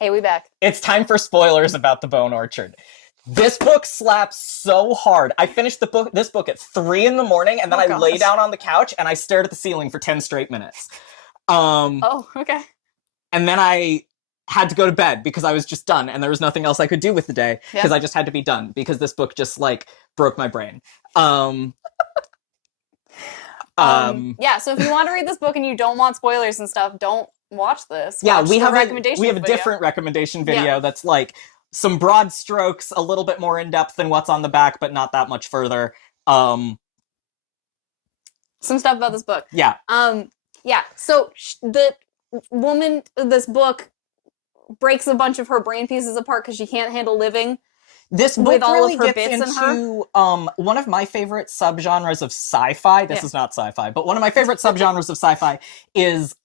Hey, we back. It's time for spoilers about the Bone Orchard. This book slaps so hard. I finished this book at 3 in the morning, and then Oh I lay gosh. down on the couch and I stared at the ceiling for 10 straight minutes. Oh, okay. And then I had to go to bed because I was just done, and there was nothing else I could do with the day because Yeah. I just had to be done because this book just like broke my brain. Um, Yeah, so if you want to read this book and you don't want spoilers and stuff, don't watch this. yeah, Watch we the have recommendations a video. different recommendation Yeah. video that's like some broad strokes, a little bit more in depth than what's on the back, but not that much further. Um, Some stuff about this book. yeah, Yeah, so the woman, this book breaks a bunch of her brain pieces apart because she can't handle living this with book all really of her gets bits in her. into one of my favorite subgenres of sci-fi. This Yeah. is not sci-fi, but one of my favorite subgenres of sci-fi is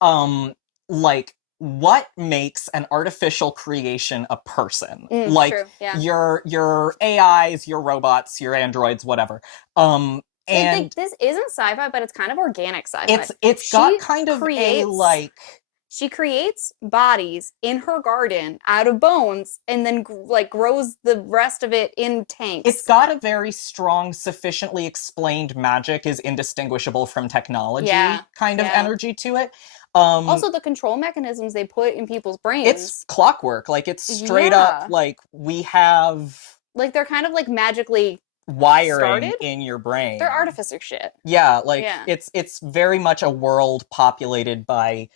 like what makes an artificial creation a person. Like True, yeah. your AIs, your robots, your androids, whatever. And This isn't sci-fi, but it's kind of organic sci-fi. it's got kind of a like she creates bodies in her garden out of bones and then like grows the rest of it in tanks. it's got a very strong, sufficiently explained magic is indistinguishable from technology kind of energy to it. Also, the control mechanisms they put in people's brains. It's clockwork. Like, it's straight up, like, we have... Like, they're kind of, like, magically wiring in your brain. They're artificer shit. Yeah, like, it's very much a world populated by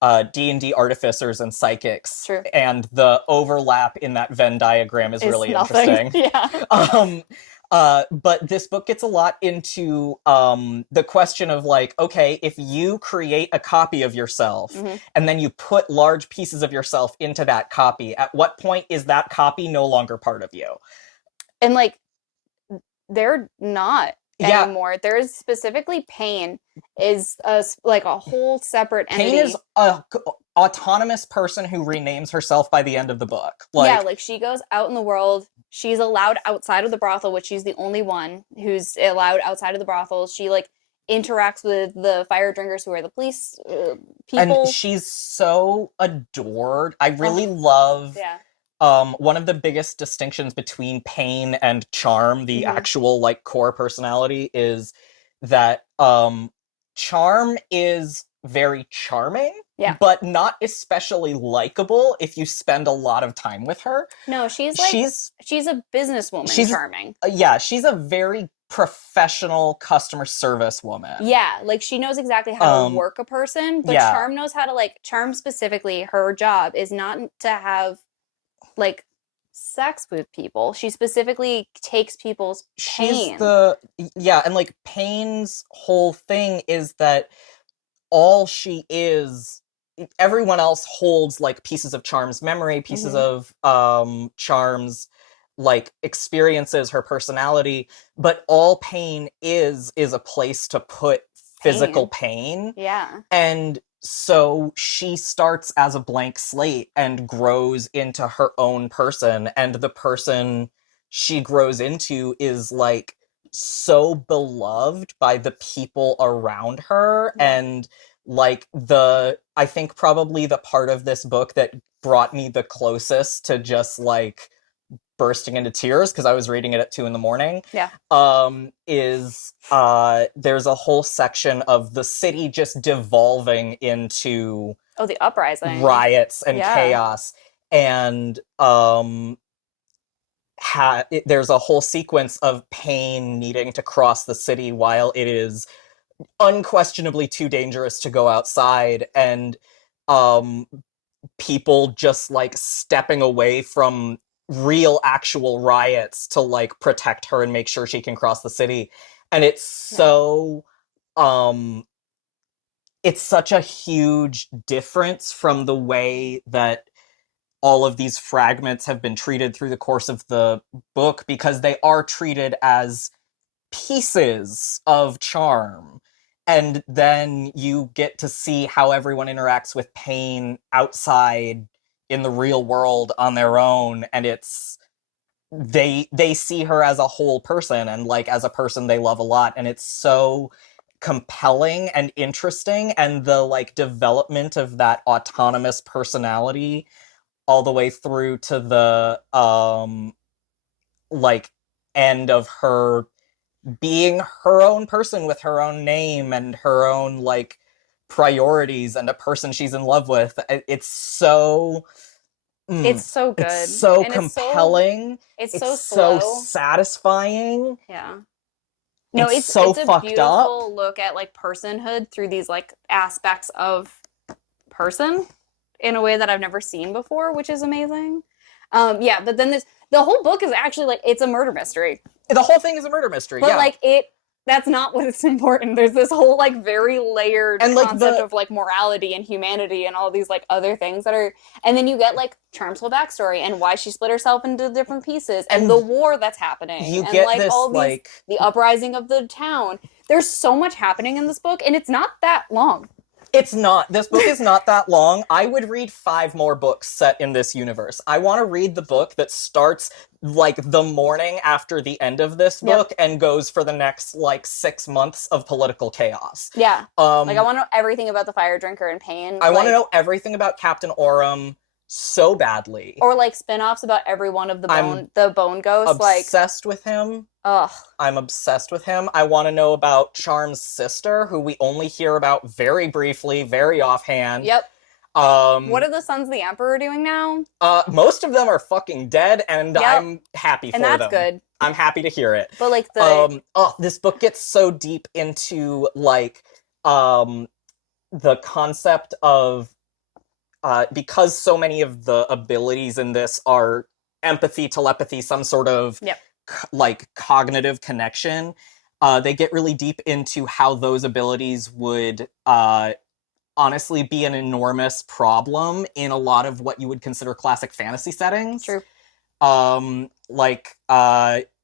D&D artificers and psychics. True. And the overlap in that Venn diagram is really interesting. Yeah. But this book gets a lot into the question of like, okay, if you create a copy of yourself and then you put large pieces of yourself into that copy, at what point is that copy no longer part of you? And like, they're not anymore. There's specifically Pain is like a whole separate entity. Pain is a autonomous person who renames herself by the end of the book. Like, yeah, like she goes out in the world. She's allowed outside of the brothel, which she's the only one who's allowed outside of the brothel. She like interacts with the fire drinkers who are the police people. And she's so adored. I really love one of the biggest distinctions between Pain and Charm, the actual like core personality, is that Charm is very charming, but not especially likable if you spend a lot of time with her. No, she's like she's a businesswoman. She's charming. Yeah, she's a very professional customer service woman. Yeah, like she knows exactly how to work a person, but Charm knows how to like Charm specifically. Her job is not to have like sex with people. She specifically takes people's pain. And like Pain's whole thing is that all she is, everyone else holds like pieces of Charm's memory, pieces of Charm's like experiences, her personality, but all Pain is a place to put physical pain. Yeah. And so she starts as a blank slate and grows into her own person, and the person she grows into is like so beloved by the people around her. And like I think probably the part of this book that brought me the closest to just like bursting into tears, because I was reading it at 2 a.m, is there's a whole section of the city just devolving into the uprising, riots and chaos, and there's a whole sequence of Pain needing to cross the city while it is unquestionably too dangerous to go outside, and people just like stepping away from real actual riots to like protect her and make sure she can cross the city. And it's so it's such a huge difference from the way that all of these fragments have been treated through the course of the book, because they are treated as pieces of Charm. And then you get to see how everyone interacts with Pain outside in the real world on their own, and it's they see her as a whole person, and like as a person they love a lot, and it's so compelling and interesting, and the like development of that autonomous personality all the way through to the like end of her being her own person with her own name and her own like priorities and a person she's in love with. It's so It's so good. It's so and compelling. It's It's so so slow. satisfying. Yeah. No, It's so it's a fucked beautiful up. look at like personhood through these like aspects of person in a way that I've never seen before, which is amazing. Yeah, but then the whole book is actually like it's a murder mystery. The whole thing is a murder mystery. But yeah. like that's not what is important. There's this whole like very layered And, like, concept of like morality and humanity and all these like other things that are, and then you get like Charm's whole backstory and why she split herself into different pieces and the war that's happening you and get like this, all these like the uprising of the town. There's so much happening in this book and it's not that long. It's not. This book is not that long. I would read 5 more books set in this universe. I want to read the book that starts like the morning after the end of this book and goes for the next like 6 months of political chaos. Yeah. Like I want to know everything about the fire drinker and Pain. I want to know everything about Captain Oram so badly. Or like spin-offs about every one of the bone ghosts. Obsessed with him. Ugh. I'm obsessed with him. I want to know about Charm's sister, who we only hear about very briefly, very offhand. Yep. What are the Sons of the Emperor doing now? Most of them are fucking dead, and I'm happy for them. And that's good. I'm happy to hear it. But like this book gets so deep into like the concept of because so many of the abilities in this are empathy, telepathy, some sort of like cognitive connection. They get really deep into how those abilities would honestly be an enormous problem in a lot of what you would consider classic fantasy settings. True.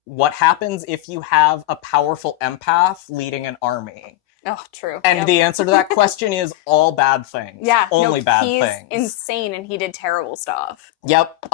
What happens if you have a powerful empath leading an army? Oh, true. And the answer to that question is all bad things. Yeah. Only bad things. He's insane and he did terrible stuff. Yep.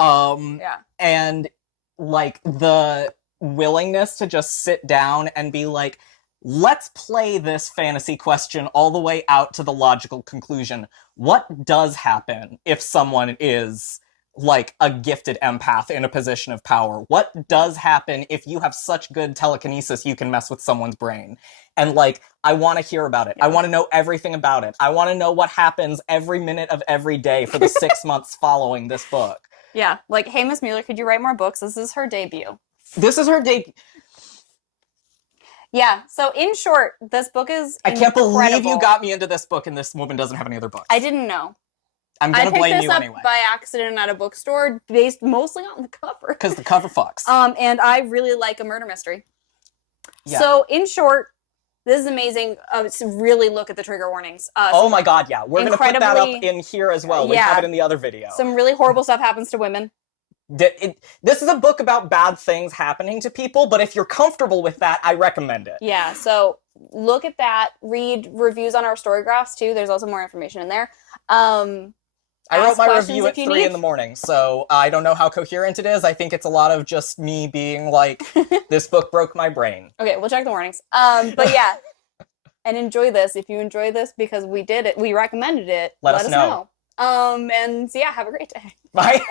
And like the willingness to just sit down and be like, let's play this fantasy question all the way out to the logical conclusion. What does happen if someone is like a gifted empath in a position of power? What does happen if you have such good telekinesis you can mess with someone's brain? And like, I want to hear about it. I want to know everything about it. I want to know what happens every minute of every day for the 6 months following this book. Yeah, like, hey, Miss Mueller, could you write more books? This is her debut. This is her debut. Yeah, so in short, this book is I can't believe you got me into this book and this woman doesn't have any other books. I didn't know. I'm gonna blame you anyway. I picked this up by accident at a bookstore, based mostly on the cover. Because the cover fucks. And I really like a murder mystery. Yeah. So in short, this is amazing. Really look at the trigger warnings. Oh my god, yeah. We're going to put that up in here as well. We have it in the other video. Some really horrible stuff happens to women. This is a book about bad things happening to people, but if you're comfortable with that, I recommend it. Yeah, so look at that. Read reviews on our Storygraphs, too. There's also more information in there. I wrote my review at 3 in the morning, so I don't know how coherent it is. I think it's a lot of just me being like, this book broke my brain. Okay, we'll check the warnings. But yeah, and enjoy this. If you enjoy this because we did it, we recommended it, let us know. And so yeah, have a great day. Bye.